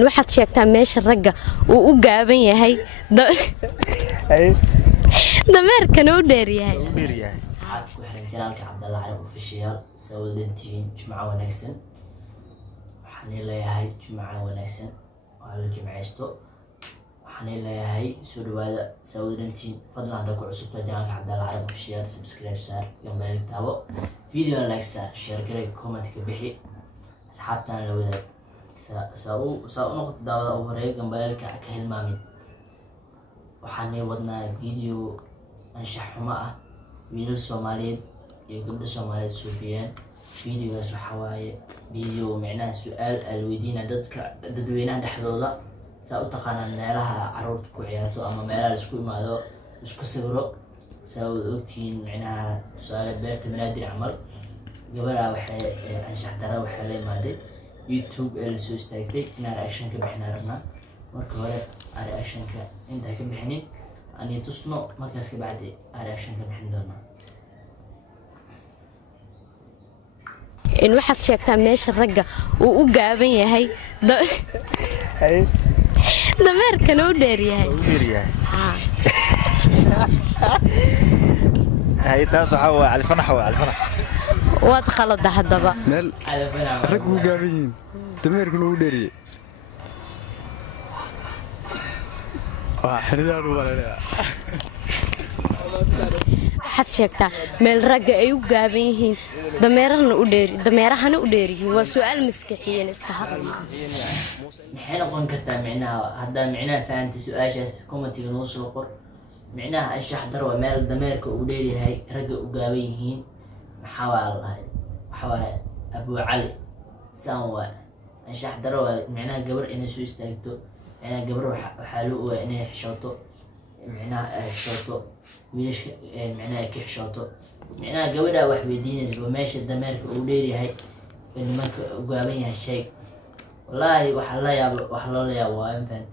waxaad sheegtaa meesha ragga uu u gaaban yahay dameerkana u dheer yahay asxaabku xiran janaalka Cabdalla Carab official sawdantiin jumco wanaagsan waxaan leeyahay jumco wanaagsan waa la jimceysto waxaan leeyahay soo dhawaada sawdantiin fadlan hadda ku cusubta janaalka Cabdalla Carab official subscribe saar gambar taabo video like saar share garay comment ka bixi asxaabtan la wadaag saa u noqoto daawada ugu horeeya gambalka ka hilmaamin waxaan wadnaa video anshax xumo ah wiilal Soomaaliyeed iyo gabdho Soomaaliyeed suubiyeen videogaas waxa waaye video macnaha su'aal alweydiina dadweynaha dhexdooda saa u taqaanaan meelaha carruurta ku ciyaarto ama meelaha la isku imaado isku sawiro saa u ogtiin macnaha su'aal beerta banaadir camal gabadha waxay anshax dara waxay la imaaday YouTube ee la soo istaagtay inaan reaction ka bixin rabnaa marka hore reaction ka inta ka bixinin ani tusno markaas ka bacdi reaction ka bixin doona waxaad sheegtaa meesha ragga uu u gaaban yahay dameerkana u dheer yahay هاي تاسو حوا على الفنح waad khalada hadaba meel rag u gaabiin dameerkuna u dheeriyay waa xiriir u walaalaha waxaad sheegtaa meel ragga ay u gaaban yihiin dameerahana u dheer yihiin waa su'aal maskaxiyan iska hadal maxay noqon kartaa macnaha hadda macnaha fahanti su'aashaas commentiga noo soo qor macnaha anshax dar waa meel dameerka uu dheer yahay ragga u gaaban yihiin maxaa Abu Cali Sanwa anshax dar waa macnaha gabar inay soo istaagto macnaha gabar waxa loo waa inay xishooto macnaha xishooto wiilashka macnaha ka xishooto macnaha gabadha wax weydiinaysa meesha dameerka uu dheer yahay nimanka u gaaban yahay shay والله وحلا لي وين فهمت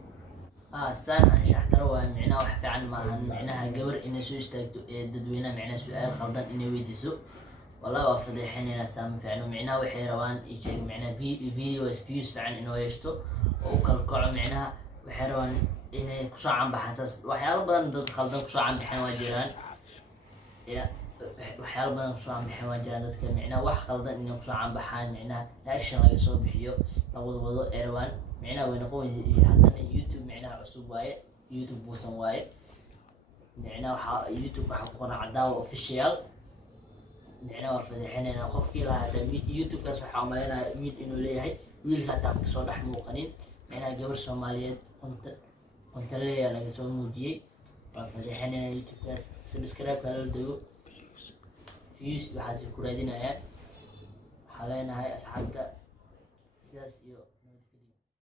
سان anshax daro waa macnaha wax fiican ma ahan macnaha gabar inay soo istaagto dadweynaha macnaha su'aal khaldan inay weydiiso والله waa fadeexinayna saam fiican macnaha waxay rabaan ijeeg macnaha videos views fiican inoo yeeshto oo kala kaco macnaha waxay rabaan inay ku soo canbaxaan waxyaalo badan dad khaldan ku soo canbaxaan waa jiraan waxyaalo badan ku soo canbaxaan waa jiraan dadka macnaha wax khaldan inay ku soo canbaxaan macnaha reaction laga soo bixiyo la wado erwan macnaha way noqon haddana YouTube macnaha cusub waaye YouTube buusan waaye macnaha waxa YouTube waxa ku qoran Cadaawa official macnaha waa fadeexinayna qofkii lahaa YouTube kaas waxa umaleynaa wiil inuu leeyahay wiilka taa ka soo dhex muuqanin macnaha gabar Soomaaliyeed qonta leeyahay laga soo muujiyay waa fadeexinayna YouTube kaas subscribe kala dago views waxa si ku raadinayaan waxaa leenahay asxaabta sidaas iyo